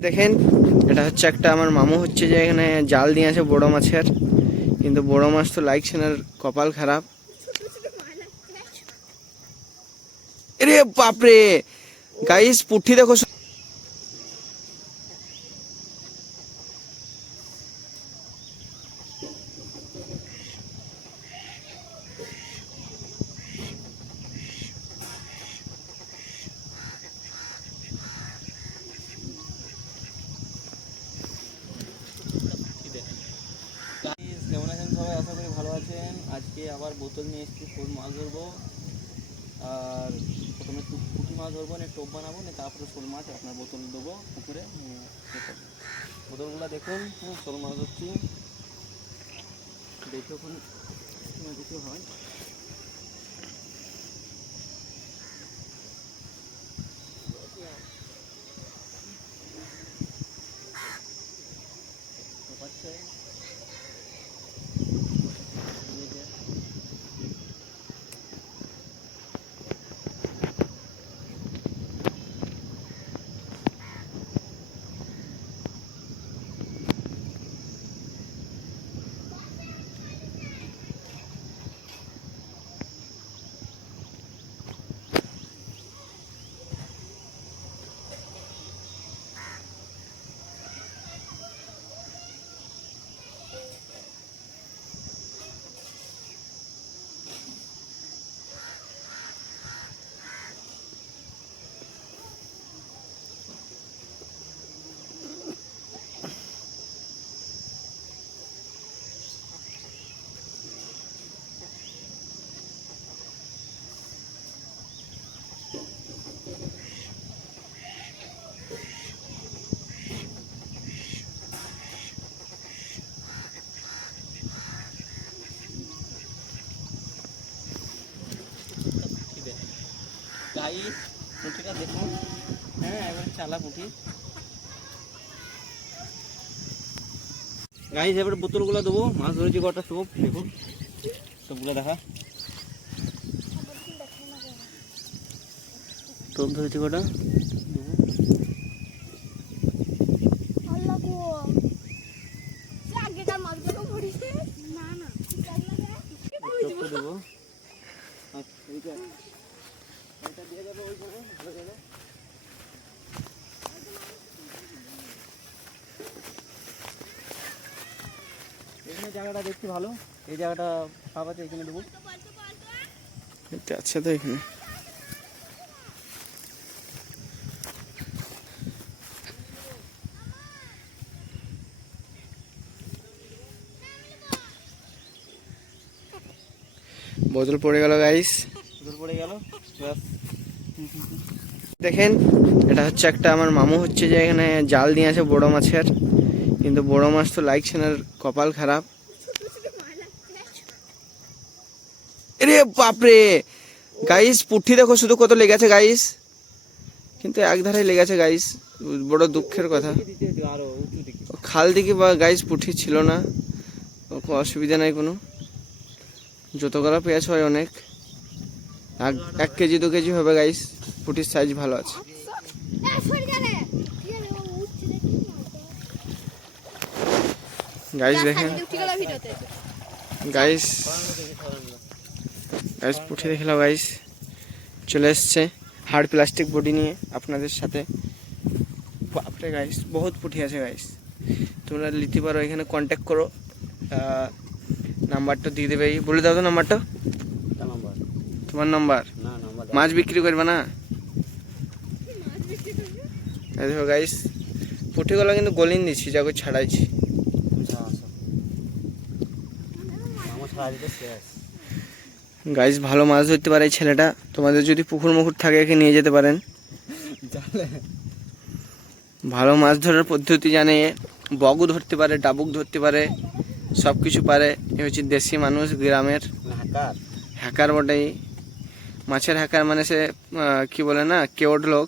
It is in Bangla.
দেখেন এটা হচ্ছে একটা আমার মামু হচ্ছে যে এখানে জাল দিয়ে আছে বড় মাছের, কিন্তু বড় মাছ তো লাগছে না, কপাল খারাপ। আরে বাপরে গাইস, পুঁটি দেখো। কেমন আছেন সবাই? আশা করি ভালো আছেন। আজকে আবার বোতল নিয়ে এসেছি, শোল মাছ ধরবো। আর প্রথমে পুঁটি মাছ ধরবো, নিয়ে টোপ বানাবো, নিয়ে তারপরে শোল মাছ আপনার বোতল দেবো পুকুরে। বোতলগুলো দেখুন, শোল মাছ ধরছি, দেখুন কিছু হয়। গাইস পুঁটিটা দেখুন, এবার চালা পুঁটি। গাইস এবার বোতলগুলো দেবো, মাছ ধরেছি কটা সব দেখুন, সবগুলো দেখা। টোপ ধরেছি কটা, দেবো। এখানে জায়গাটা দেখছি ভালো, এই জায়গাটা সাপ আছে, এখানে দেবো। আছে তো এখানে। বোতল পড়ে গেল গাইস, বোতল পড়ে গেল। দেখেন এটা হচ্ছে একটা আমার মামু হচ্ছে যে এখানে জাল দিয়ে আছে বড় মাছের, কিন্তু বড় মাছ তো লাগছে না, কপাল খারাপ। আরে বাপরে গাইস, পুঁটি দেখো শুধু কত লেগেছে গাইস, কিন্তু এক ধারে লেগেছে গাইস, বড় দুঃখের কথা। খাল দিকে বা গাইস পুঁটি ছিল না, অসুবিধা নাই কোনো, যতগুলো পেঁয়াজ হয় অনেক, 1 কেজি 2 কেজি হবে গাইস, পুঁটির সাইজ ভালো আছে। গাইস দেখেন, গাইস গাইস পুঁটি দেখলাম গাইস, চলে এসছে হার্ড প্লাস্টিক বডি নিয়ে আপনাদের সাথে। বাপরে গাইস, বহুত পুঁটি আছে গাইস, তোমরা নিতে পারো, এখানে কন্ট্যাক্ট করো, নাম্বারটা দিয়ে দেবে, বলে দাও তো নাম্বারটা। তোমার নাম্বার? মাছ বিক্রি করবে না? দেখো গাইস, পুঁটিগুলো কিন্তু গলিন দিচ্ছি, যাকে ছাড়াইছি। গাইস ভালো মাছ ধরতে পারে এই ছেলেটা, তোমাদের যদি পুকুর মুকুর থাকে একে নিয়ে যেতে পারেন। ভালো মাছ ধরার পদ্ধতি জানে, বগু ধরতে পারে, ডাবুক ধরতে পারে, সব কিছু পারে। এ হচ্ছে দেশি মানুষ, গ্রামের হ্যাকার বটেই, মাছের হ্যাকার, মানে সে কি বলে না, কেওট লোক।